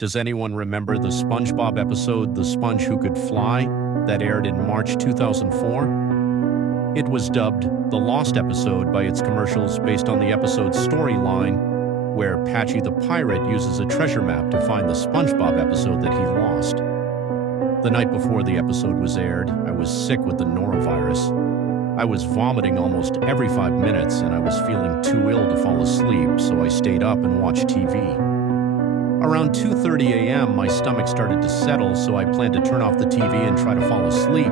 Does anyone remember the SpongeBob episode, The Sponge Who Could Fly, that aired in March 2004? It was dubbed the Lost episode by its commercials based on the episode's storyline, where Patchy the Pirate uses a treasure map to find the SpongeBob episode that he lost. The night before the episode was aired, I was sick with the norovirus. I was vomiting almost every 5 minutes, and I was feeling too ill to fall asleep, so I stayed up and watched TV. Around 2:30 a.m., my stomach started to settle, so I planned to turn off the TV and try to fall asleep.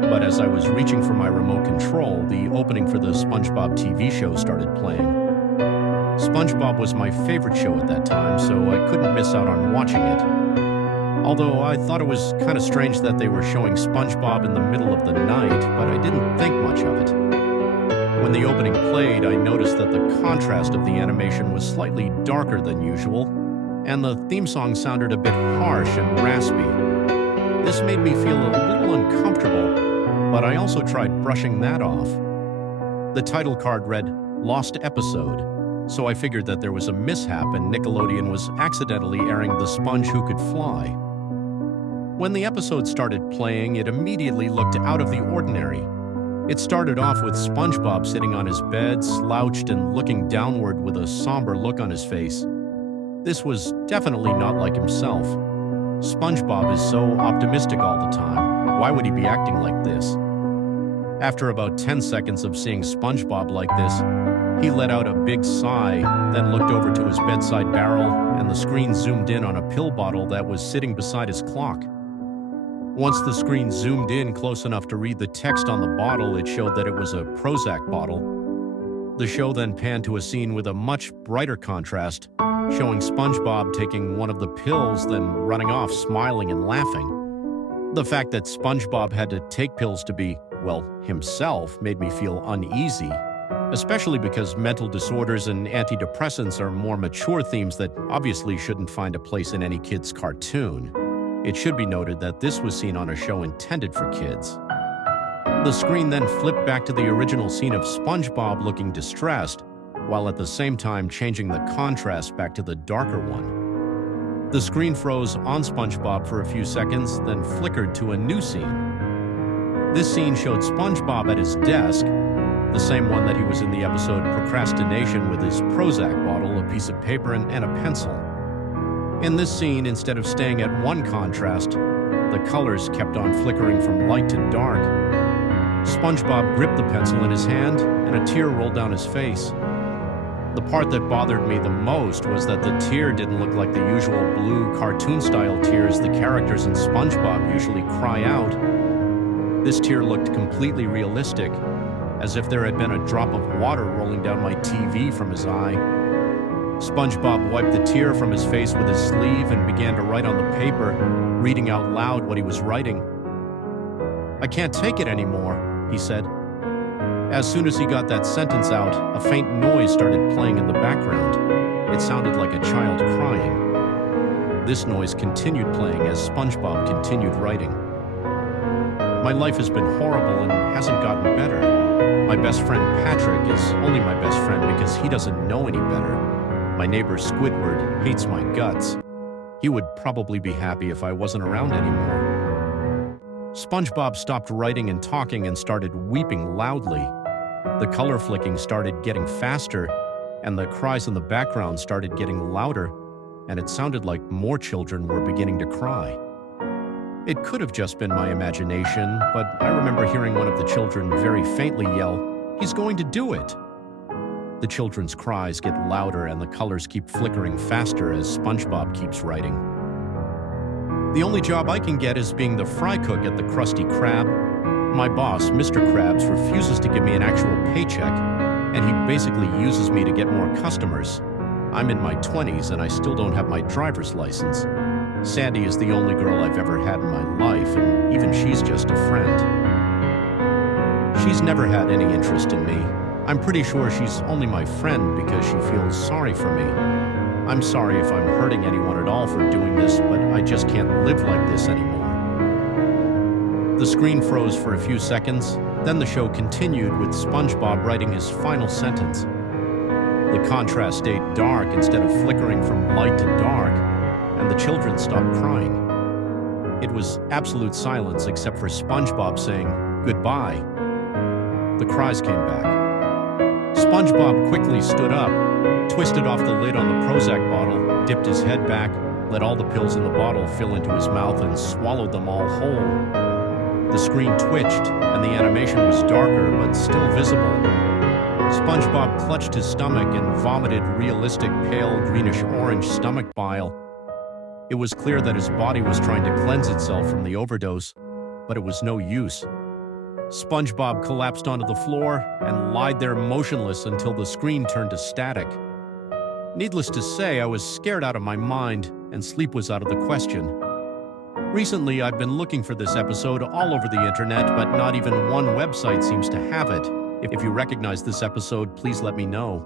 But as I was reaching for my remote control, the opening for the SpongeBob TV show started playing. SpongeBob was my favorite show at that time, so I couldn't miss out on watching it. Although I thought it was kind of strange that they were showing SpongeBob in the middle of the night, but I didn't think much of it. When the opening played, I noticed that the contrast of the animation was slightly darker than usual, and the theme song sounded a bit harsh and raspy. This made me feel a little uncomfortable, but I also tried brushing that off. The title card read, Lost Episode, so I figured that there was a mishap and Nickelodeon was accidentally airing The Sponge Who Could Fly. When the episode started playing, it immediately looked out of the ordinary. It started off with SpongeBob sitting on his bed, slouched and looking downward with a somber look on his face. This was definitely not like himself. SpongeBob is so optimistic all the time. Why would he be acting like this? After about 10 seconds of seeing SpongeBob like this, he let out a big sigh, then looked over to his bedside barrel, and the screen zoomed in on a pill bottle that was sitting beside his clock. Once the screen zoomed in close enough to read the text on the bottle, it showed that it was a Prozac bottle. The show then panned to a scene with a much brighter contrast, showing SpongeBob taking one of the pills, then running off smiling and laughing. The fact that SpongeBob had to take pills to be, well, himself made me feel uneasy, especially because mental disorders and antidepressants are more mature themes that obviously shouldn't find a place in any kid's cartoon. It should be noted that this was seen on a show intended for kids. The screen then flipped back to the original scene of SpongeBob looking distressed, while at the same time changing the contrast back to the darker one. The screen froze on SpongeBob for a few seconds, then flickered to a new scene. This scene showed SpongeBob at his desk, the same one that he was in the episode Procrastination, with his Prozac bottle, a piece of paper, and a pencil. In this scene, instead of staying at one contrast, the colors kept on flickering from light to dark. SpongeBob gripped the pencil in his hand, and a tear rolled down his face. The part that bothered me the most was that the tear didn't look like the usual blue cartoon-style tears the characters in SpongeBob usually cry out. This tear looked completely realistic, as if there had been a drop of water rolling down my TV from his eye. SpongeBob wiped the tear from his face with his sleeve and began to write on the paper, reading out loud what he was writing. "I can't take it anymore," he said. As soon as he got that sentence out, a faint noise started playing in the background. It sounded like a child crying. This noise continued playing as SpongeBob continued writing. "My life has been horrible and hasn't gotten better. My best friend Patrick is only my best friend because he doesn't know any better. My neighbor Squidward hates my guts. He would probably be happy if I wasn't around anymore." SpongeBob stopped writing and talking and started weeping loudly. The color flicking started getting faster, and the cries in the background started getting louder, and it sounded like more children were beginning to cry. It could have just been my imagination, but I remember hearing one of the children very faintly yell, "He's going to do it!" The children's cries get louder and the colors keep flickering faster as SpongeBob keeps writing. "The only job I can get is being the fry cook at the Krusty Krab. My boss, Mr. Krabs, refuses to give me an actual paycheck, and he basically uses me to get more customers. I'm in my 20s and I still don't have my driver's license. Sandy is the only girl I've ever had in my life, and even she's just a friend. She's never had any interest in me. I'm pretty sure she's only my friend because she feels sorry for me. I'm sorry if I'm hurting anyone at all for doing this, but I just can't live like this anymore." The screen froze for a few seconds, then the show continued with SpongeBob writing his final sentence. The contrast stayed dark instead of flickering from light to dark, and and the children stopped crying. It was absolute silence except for SpongeBob saying, "Goodbye." The cries came back. SpongeBob quickly stood up, twisted off the lid on the Prozac bottle, dipped his head back, let all the pills in the bottle fill into his mouth and swallowed them all whole. The screen twitched, and the animation was darker but still visible. SpongeBob clutched his stomach and vomited realistic pale greenish-orange stomach bile. It was clear that his body was trying to cleanse itself from the overdose, but it was no use. SpongeBob collapsed onto the floor and lied there motionless until the screen turned to static. Needless to say, I was scared out of my mind, and sleep was out of the question. Recently, I've been looking for this episode all over the internet, but not even one website seems to have it. If you recognize this episode, please let me know.